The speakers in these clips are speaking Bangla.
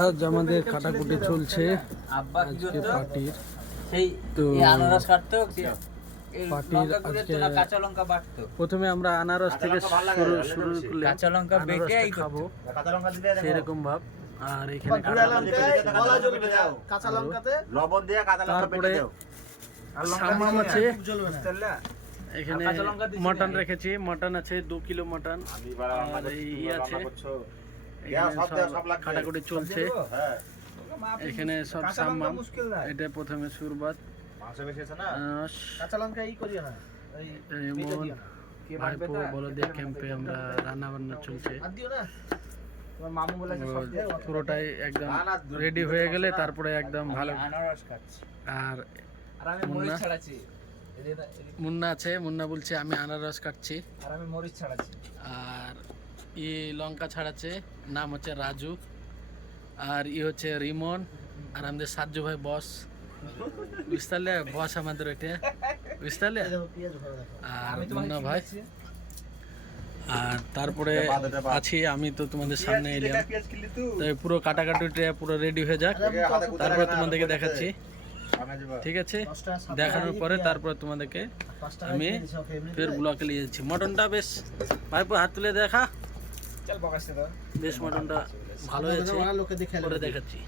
আজ আমাদের কাটাকুটি চলছে আজকে পার্টির। তো পার্টির আজকে প্রথমে আমরা আনারস থেকে শুরু করলে কাঁচা লঙ্কা বেটে খাবো সেরকম ভাব। আর এখানে তারপরে সামাম আছে, এখানে মটন রেখেছি, মটন আছে 2 কিলো মটন। আর এই আছে কাটাকুটি চলছে এখানে সব সামাম। এটা প্রথমে সুরবাত বলদের ক্যাম্পে আমরা রান্না বান্না চলছে। পুরোটাই একদম রেডি হয়ে গেলে তারপরে একদম ভালো। আর মুন্না আছে, মুন্না বলছে আমি আনারস কাটছি আর আমি মরিচ ছাড়াচ্ছি। আর ই লঙ্কা ছাড়াচ্ছে, নাম হচ্ছে রাজু। আর ই হচ্ছে রিমন। আর আমাদের সাজ্জু ভাই বস, বুঝতে পারলে? বস আমাদের ওইটা, বুঝতে পারলে? আর মুন্না ভাই। আর তারপরে আছি আমি, তো তোমাদের সামনে এলাম। তাই পুরো কাটাকাটিটা পুরো রেডি হয়ে যাক, তারপরে তোমাদেরকে দেখাচ্ছি। ঠিক আছে, দেখানোর পরে তারপরে তোমাদেরকে আমি ফের ব্লকে নিয়ে যাচ্ছি। মটনটা বেশ ভাইপো হাত তুলে দেখা, বেশ মটনটা ভালো হয়েছে, করে দেখাচ্ছি।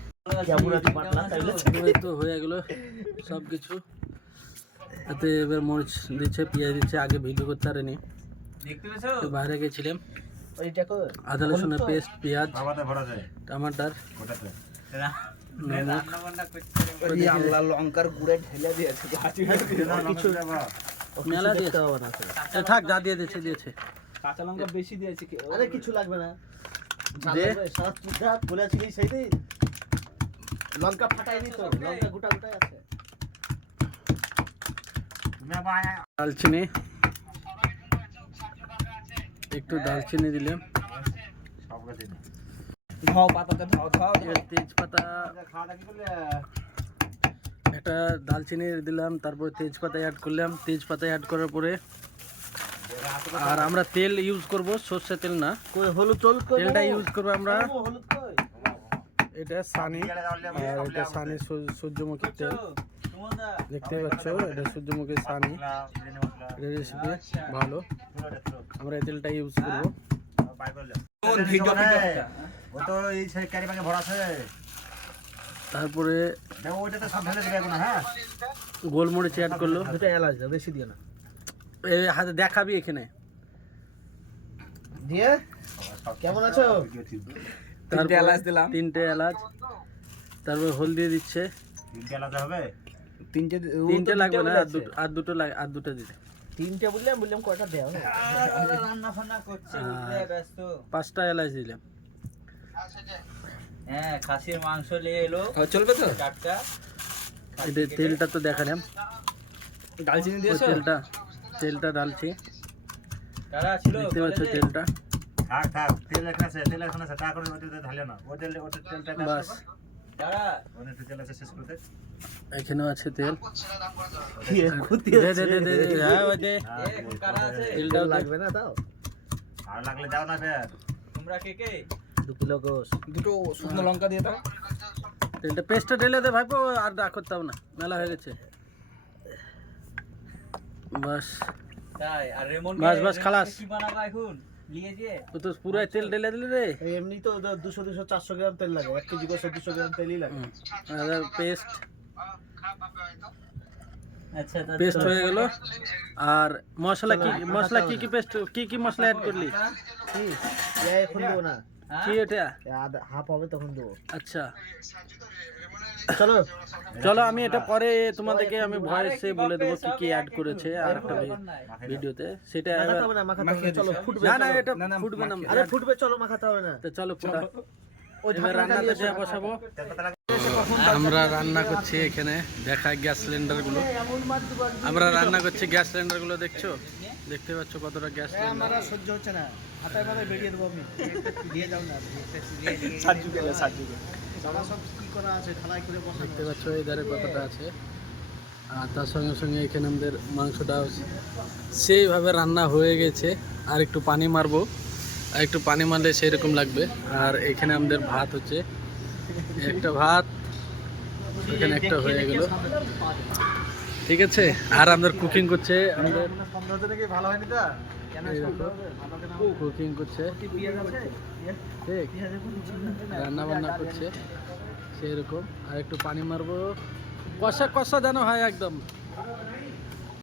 তো হয়ে গেল সব কিছু। এতে এবার মরিচ দিচ্ছে, পেঁয়াজ দিচ্ছে। আগে ভিডিও করতে পারেনি, বাইরে গেছিলাম। আদা রসুনের পেস্ট, পেঁয়াজ, টমাটার, লঙ্কার গুঁড়ে ঢেলে দিয়েছে, মেলা দিয়েছে। থাক, যা দিয়ে দিয়েছে। কাঁচা লঙ্কা বেশি দিয়েছে। আরে কিছু লাগবে না, লঙ্কা ফাটাইনি তো, লঙ্কা গোটা গোটাই আছে। দালচিনি, একটু দালচিনি দিলাম, তেজপাতা একটা, দালচিনি দিলাম, তারপর তেজপাতা অ্যাড করলাম। তেজপাতা অ্যাড করার পরে আর আমরা তেল ইউজ করব, সর্ষে তেল না, হলুদ তেলটা ইউজ করবো আমরা। এটা সানি, আর এটা সানি সূর্যমুখী তেল, দেখতে পাচ্ছ? এটা সূর্যমুখী সানি, এটা রেসিপি ভালো। আমরা এই তেলটা ইউজ করবো। তারপরে গোলমরিচ অ্যাড করলো, এলাচ দাও, বেশি দিও না। এই হাতে দেখাবি এখানে দিয়ে। কেমন আছো? তিনটে এলাচ, তারপর হলদি দিচ্ছে। তিনটে লাগবে না, আর দুটো দিতে। তিনটে বললাম কয়টা দেও? রান্না ফান্না করছে, ব্যস্ত। 5টা এলাচ দিলাম। হ্যাঁ, খাসির মাংস নিয়ে এলো, চলবে তো? 4টা। এটা তেলটা তো দেখালাম, দালচিনি দিয়েছো? তেলটা ডালছি, কারা ছিল? দেখতে পাচ্ছ তেলটা। বাস, এখানেও আছে তেল। তেলটাও লাগবে না, দাও। আর লাগলে দাও না। তোমরা কে 2 কিলো গোশ, দুটো শুকনো লঙ্কা দিয়ে দাও। তেলটা পেস্টটা ঢেলে দে ভাইপো, আর রাগ করতে হবে না, মেলা হয়ে গেছে। বাস, তাই। আর রেমন বাস খালাস। কি বানাবা এখন? নিয়ে যে তো পুরো তেল ঢেলে দিলি রে। এমনি তো 200-400 গ্রাম তেল লাগে, 1 কেজি গোশে 200 গ্রাম তেলই লাগে। আর পেস্ট, আচ্ছা, পেস্ট হয়ে গেল। আর মশলা কি পেস্ট, কি মশলা অ্যাড করলি? কি এখন দেবো না, কি এটা হাফ হবে তখন দেবো। আচ্ছা, চলো আমি এটা পরে তোমাদেরকে আমি ভয়েসে বলে দেবো কি অ্যাড করেছে আর একটা ভিডিওতে, সেটা চলো ফুটবে। না এটা ফুটবে না, আরে ফুটবে, চলো মাখাতে হবে না। তো চলো ফুটা। এবার রান্নাতে যা বসাবো। আমরা রান্না করছি এখানে, দেখা গ্যাস সিলিন্ডার গুলো। আমরা রান্না করছি, গ্যাস সিলিন্ডার গুলো দেখছো, দেখতে পাচ্ছ কতটা গ্যাস সিলিন্ডার। আমার সহ্য হচ্ছে না, হাতে মাথায় বেরিয়ে দেবো আমি। দিয়ে যাও না, সব কি করা আছে, ঢালাই করে বসানো। দেখতে পাচ্ছ এধারে কতটা আছে। আর তার সঙ্গে সঙ্গে এখানে আমাদের মাংসটা সেইভাবে রান্না হয়ে গেছে। আর একটু পানি মারবো, আর একটু পানি মারলে সেরকম লাগবে। আর এখানে আমাদের ভাত হচ্ছে, একটা ভাত, এখানে একটা হয়ে গেল। ঠিক আছে, আর আমাদের কুকিং করছে, আমাদের ভালো হয়নি তা কুকিং করছে, ঠিক রান্না বান্না করছে সেরকম। আর একটু পানি মারবো, কষা কষা যেন হয় একদম।